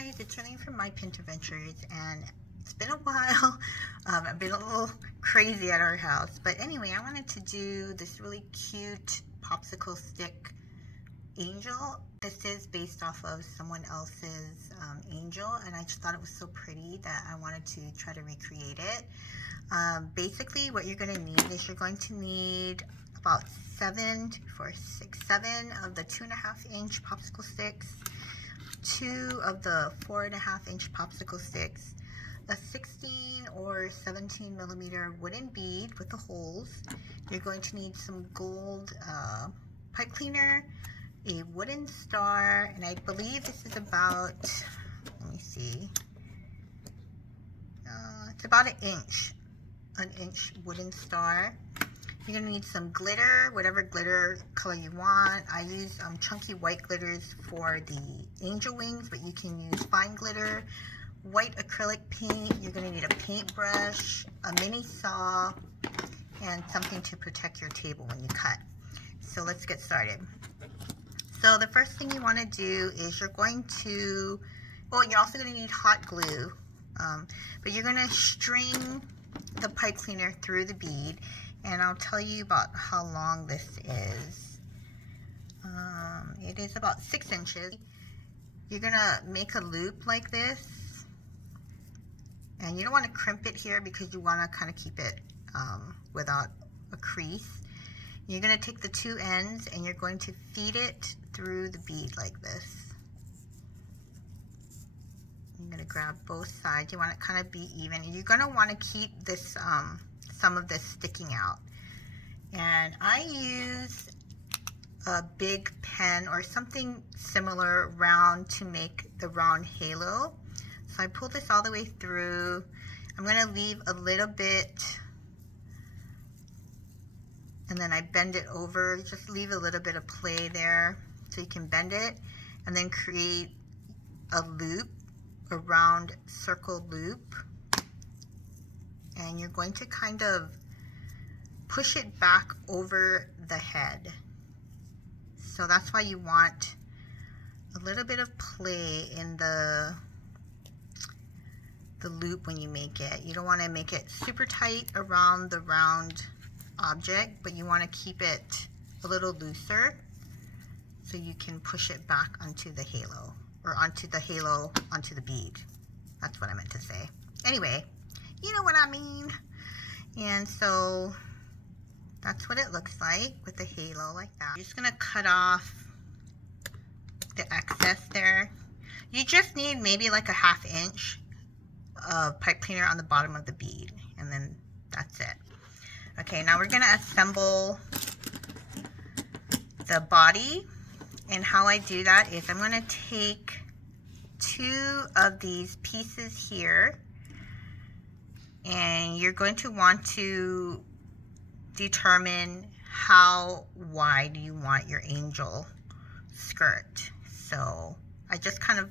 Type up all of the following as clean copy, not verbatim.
guys, it's Charlene from My Pinter Ventures, and it's been a while. I've been a little crazy at our house, but anyway, I wanted to do this really cute popsicle stick angel. This is based off of someone else's angel, and I just thought it was so pretty that I wanted to try to recreate it. Basically, what you're going to need is you're going to need about 7 of the 2.5-inch popsicle sticks, 2 of the 4.5-inch popsicle sticks, a 16 or 17 millimeter wooden bead with the holes. You're going to need some gold pipe cleaner, a wooden star, and I believe this is about, let me see, it's about an inch wooden star. You're going to need some glitter, whatever glitter color you want. I use chunky white glitters for the angel wings, but you can use fine glitter, white acrylic paint. You're going to need a paintbrush, a mini saw, and something to protect your table when you cut. So let's get started. So the first thing you want to do is you're going to, well, you're also going to need hot glue, but you're going to string the pipe cleaner through the bead, and I'll tell you about how long this is. It is about 6 inches. You're going to make a loop like this, and you don't want to crimp it here because you want to kind of keep it without a crease. You're going to take the 2 ends and you're going to feed it through the bead like this. You're going to grab both sides. You want it kind of be even. You're going to want to keep this some of this sticking out. And I use a big pen or something similar round to make the round halo. So I pull this all the way through. I'm going to leave a little bit, and then I bend it over. Just leave a little bit of play there so you can bend it, and then create a loop, a round circle loop. And you're going to kind of push it back over the head. So that's why you want a little bit of play in the loop when you make it. You don't want to make it super tight around the round object, but you want to keep it a little looser so you can push it back onto the halo, or onto the bead. That's what I meant to say. Anyway, you know what I mean. And so that's what it looks like with the halo like that. You're just gonna cut off the excess there. You just need maybe like a 1/2 inch of pipe cleaner on the bottom of the bead, and then that's it. Okay, now we're gonna assemble the body, and how I do that is I'm gonna take 2 of these pieces here, and you're going to want to determine how wide you want your angel skirt. So I just kind of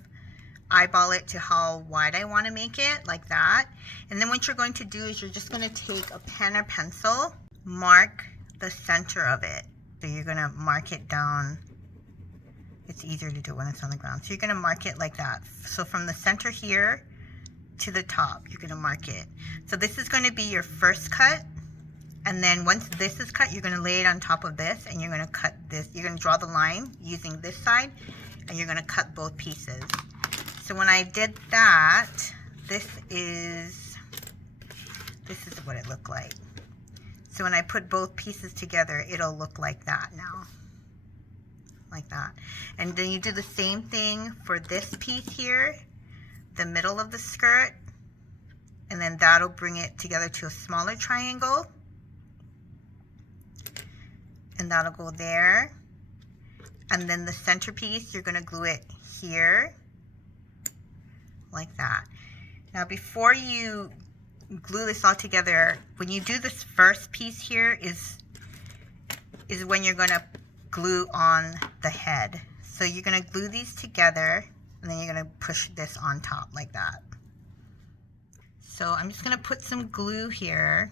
eyeball it to how wide I want to make it, like that. And then what you're going to do is you're just going to take a pen or pencil, mark the center of it. So you're going to mark it down. It's easier to do when it's on the ground. So you're going to mark it like that. So from the center here to the top, you're going to mark it. So this is going to be your first cut. And then once this is cut, you're going to lay it on top of this, and you're going to cut this. You're going to draw the line using this side, and you're going to cut both pieces. So when I did that, this is what it looked like. So when I put both pieces together, it'll look like that now. Like that. And then you do the same thing for this piece here, the middle of the skirt, and then that'll bring it together to a smaller triangle. And that'll go there. And then the centerpiece, you're going to glue it here, like that. Now before you glue this all together, when you do this first piece here is when you're going to glue on the head. So you're going to glue these together, and then you're going to push this on top like that. So I'm just going to put some glue here.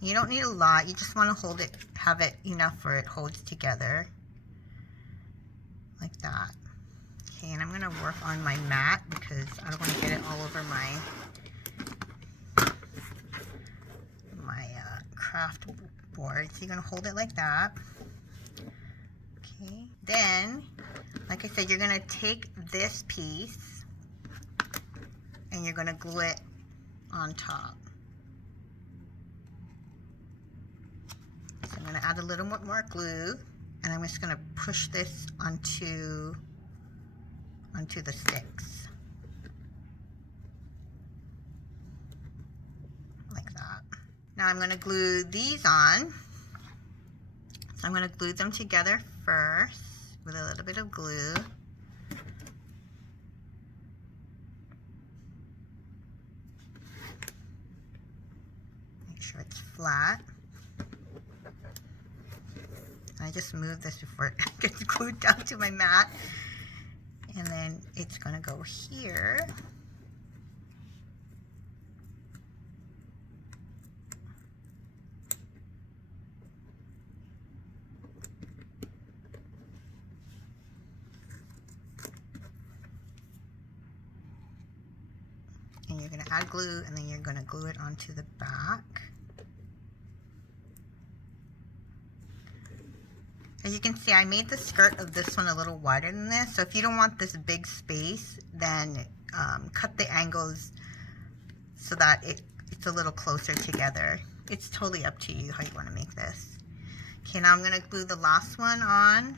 You don't need a lot, you just want to hold it, have it enough where it holds together like that. Okay, and I'm gonna work on my mat because I don't want to get it all over my craft board. So you're gonna hold it like that. Okay, then, like I said, you're gonna take this piece and you're gonna glue it on top. So I'm gonna add a little bit more glue, and I'm just gonna push this onto the sticks. Like that. Now I'm gonna glue these on. So I'm gonna glue them together first with a little bit of glue. Make sure it's flat. I just move this before it gets glued down to my mat. And then it's gonna go here. And you're gonna add glue, and then you're gonna glue it onto the back. As you can see, I made the skirt of this one a little wider than this. So if you don't want this big space, then cut the angles so that it's a little closer together. It's totally up to you how you want to make this. Okay, now I'm going to glue the last one on.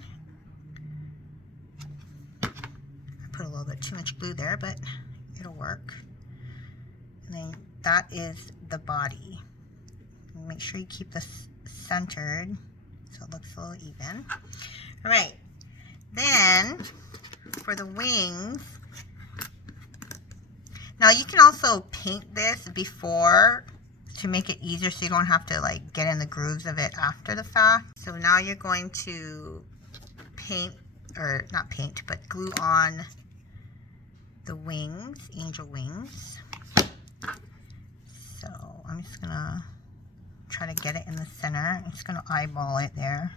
I put a little bit too much glue there, but it'll work. And then that is the body. Make sure you keep this centered so it looks a little even. All right, then for the wings, now you can also paint this before to make it easier so you don't have to like get in the grooves of it after the fact. So now you're going to paint, or not paint, but glue on the wings, angel wings. So I'm just gonna try to get it in the center. I'm just gonna eyeball it there.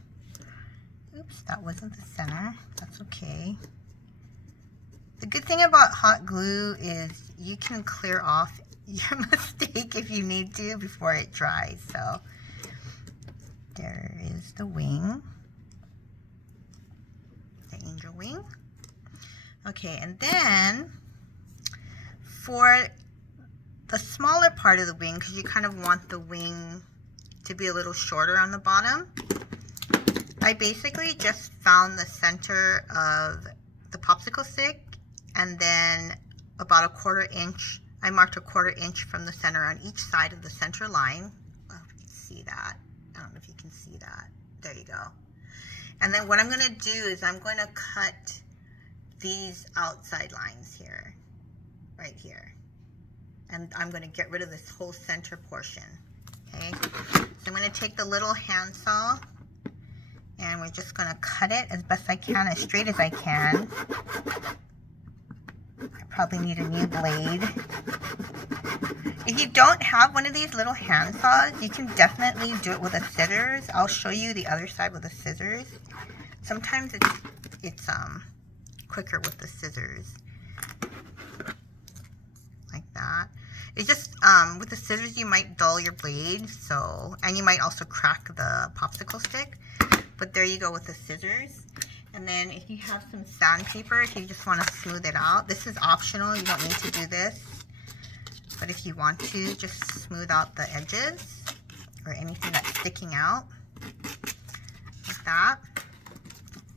Oops, that wasn't the center. That's okay. The good thing about hot glue is you can clear off your mistake if you need to before it dries. So there is the wing, the angel wing. Okay, and then for the smaller part of the wing, because you kind of want the wing to be a little shorter on the bottom, I basically just found the center of the popsicle stick, and then about a 1/4 inch, I marked a 1/4 inch from the center on each side of the center line. Oh, you can see that. I don't know if you can see that. There you go. And then what I'm going to do is I'm going to cut these outside lines here, right here. And I'm going to get rid of this whole center portion. Okay, so I'm going to take the little handsaw and we're just going to cut it as best I can, as straight as I can. I probably need a new blade. If you don't have one of these little handsaws, you can definitely do it with a scissors. I'll show you the other side with the scissors. Sometimes it's quicker with the scissors. Like that. It's just, with the scissors, you might dull your blade, so, and you might also crack the popsicle stick, but there you go with the scissors. And then if you have some sandpaper, if you just want to smooth it out, this is optional, you don't need to do this, but if you want to, just smooth out the edges, or anything that's sticking out, like that.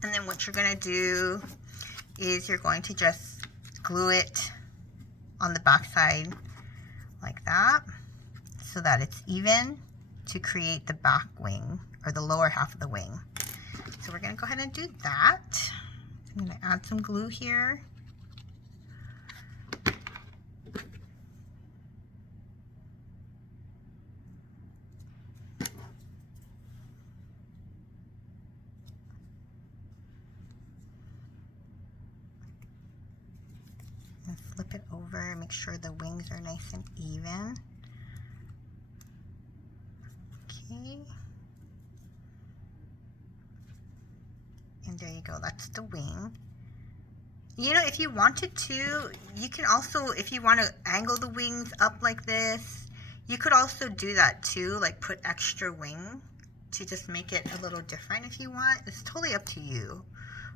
And then what you're going to do is you're going to just glue it on the back side like that, so that it's even, to create the back wing, or the lower half of the wing. So we're going to go ahead and do that. I'm going to add some glue here. And flip it over, make sure the wings are nice and even. Okay. And there you go, that's the wing. You know, if you wanted to, you can also, if you want to angle the wings up like this, you could also do that too, like put extra wing to just make it a little different if you want. It's totally up to you,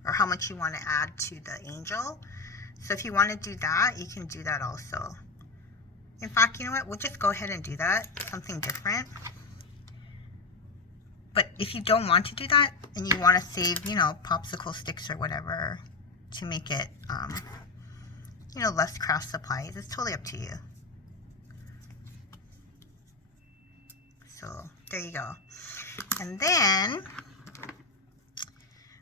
or how much you want to add to the angel. So if you want to do that, you can do that also. In fact, you know what? We'll just go ahead and do that, something different. But if you don't want to do that and you want to save, you know, popsicle sticks or whatever to make it, you know, less craft supplies, it's totally up to you. So there you go. And then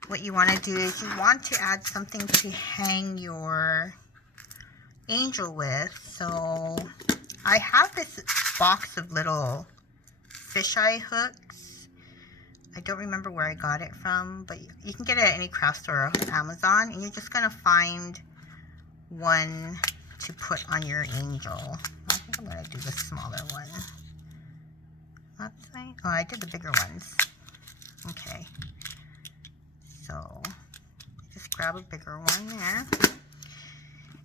what you want to do is you want to add something to hang your angel with. So I have this box of little fisheye hooks. I don't remember where I got it from, but you can get it at any craft store or Amazon, and you're just gonna find one to put on your angel. I think I'm gonna do the smaller one. Let's see. Oh, I did the bigger ones. Okay. So just grab a bigger one there.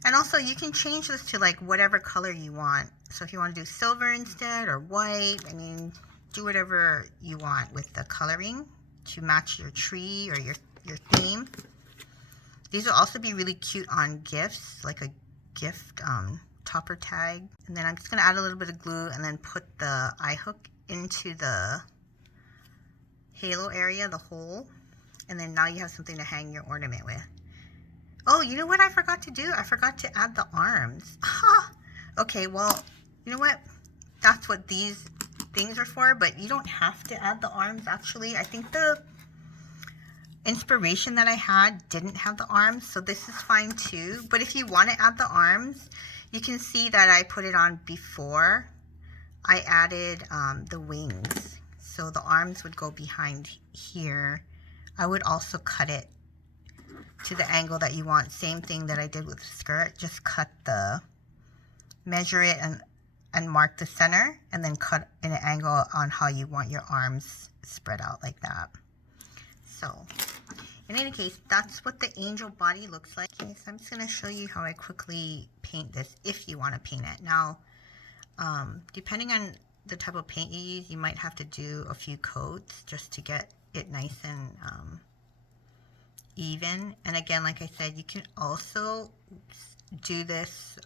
And also you can change this to like whatever color you want. So if you want to do silver instead or white, I mean, do whatever you want with the coloring to match your tree or your theme. These will also be really cute on gifts, like a gift topper tag. And then I'm just going to add a little bit of glue and then put the eye hook into the halo area, the hole. And then now you have something to hang your ornament with. Oh, you know what I forgot to do? I forgot to add the arms. Okay, well, you know what? That's what these things are for, but you don't have to add the arms, actually. I think the inspiration that I had didn't have the arms, so this is fine too. But if you want to add the arms, you can see that I put it on before I added the wings. So the arms would go behind here. I would also cut it to the angle that you want. Same thing that I did with the skirt. Just cut measure it and mark the center, and then cut an angle on how you want your arms spread out like that. So in any case, that's what the angel body looks like. Okay, so I'm just going to show you how I quickly paint this if you want to paint it. Now, depending on the type of paint you use, you might have to do a few coats just to get it nice and even. And again, like I said, you can also do this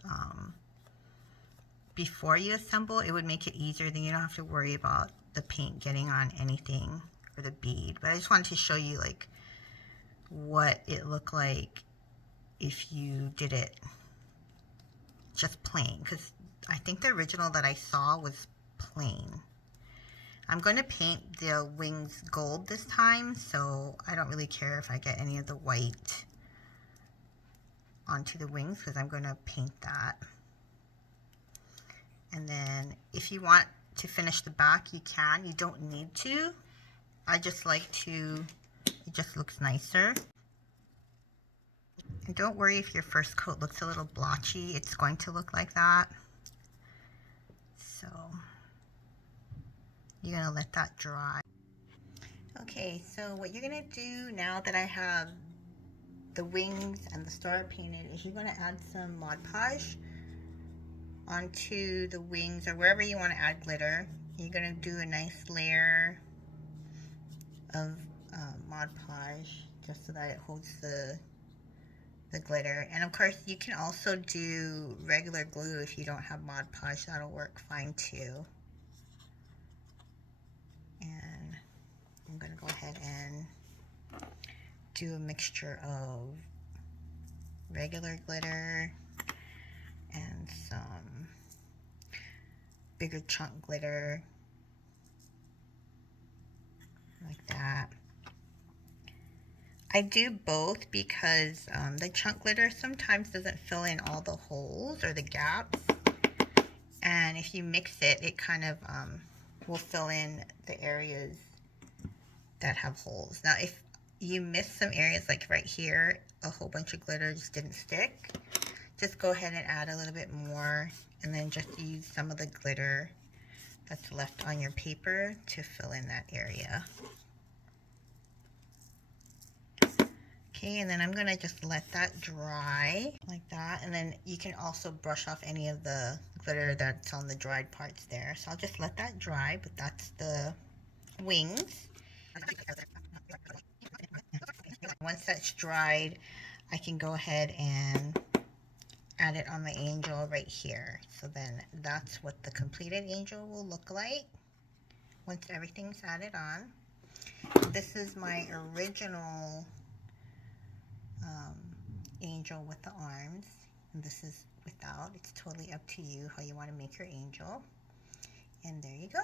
before you assemble. It would make it easier, then you don't have to worry about the paint getting on anything or the bead. But I just wanted to show you like what it looked like if you did it just plain, because I think the original that I saw was plain. I'm going to paint the wings gold this time, so I don't really care if I get any of the white onto the wings, because I'm going to paint that. And then if you want to finish the back, you can. You don't need to. I just like to, it just looks nicer. And don't worry if your first coat looks a little blotchy. It's going to look like that. So you're going to let that dry. Okay, so what you're going to do now that I have the wings and the star painted is you're going to add some Mod Podge onto the wings or wherever you want to add glitter. You're going to do a nice layer of Mod Podge just so that it holds the glitter. And of course you can also do regular glue if you don't have Mod Podge. That'll work fine too. And I'm going to go ahead and do a mixture of regular glitter and some bigger chunk glitter like that. I do both because the chunk glitter sometimes doesn't fill in all the holes or the gaps, and if you mix it, it kind of will fill in the areas that have holes. Now if you miss some areas, like right here, a whole bunch of glitter just didn't stick, just go ahead and add a little bit more, and then just use some of the glitter that's left on your paper to fill in that area. Okay, and then I'm gonna just let that dry like that, and then you can also brush off any of the glitter that's on the dried parts there. So I'll just let that dry, but that's the wings. Once that's dried, I can go ahead and add it on the angel right here. So then that's what the completed angel will look like once everything's added on. This is my original angel with the arms, and this is without. It's totally up to you how you want to make your angel. And there you go.